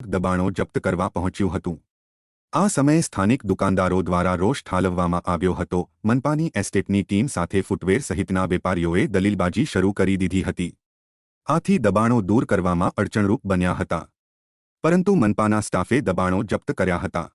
દબાણો જપ્ત કરવા પહોંચ્યું હતું। આ સમયે સ્થાનિક દુકાનદારો દ્વારા રોષ ઠાલવવામાં આવ્યો હતો। મનપાની એસ્ટેટની ટીમ સાથે ફૂટવેર સહિતના વેપારીઓએ દલીલબાજી શરૂ કરી દીધી હતી। આથી દબાણો દૂર કરવામાં અડચણરૂપ બન્યા હતા, પરંતુ મનપાના સ્ટાફે દબાણો જપ્ત કર્યા હતા।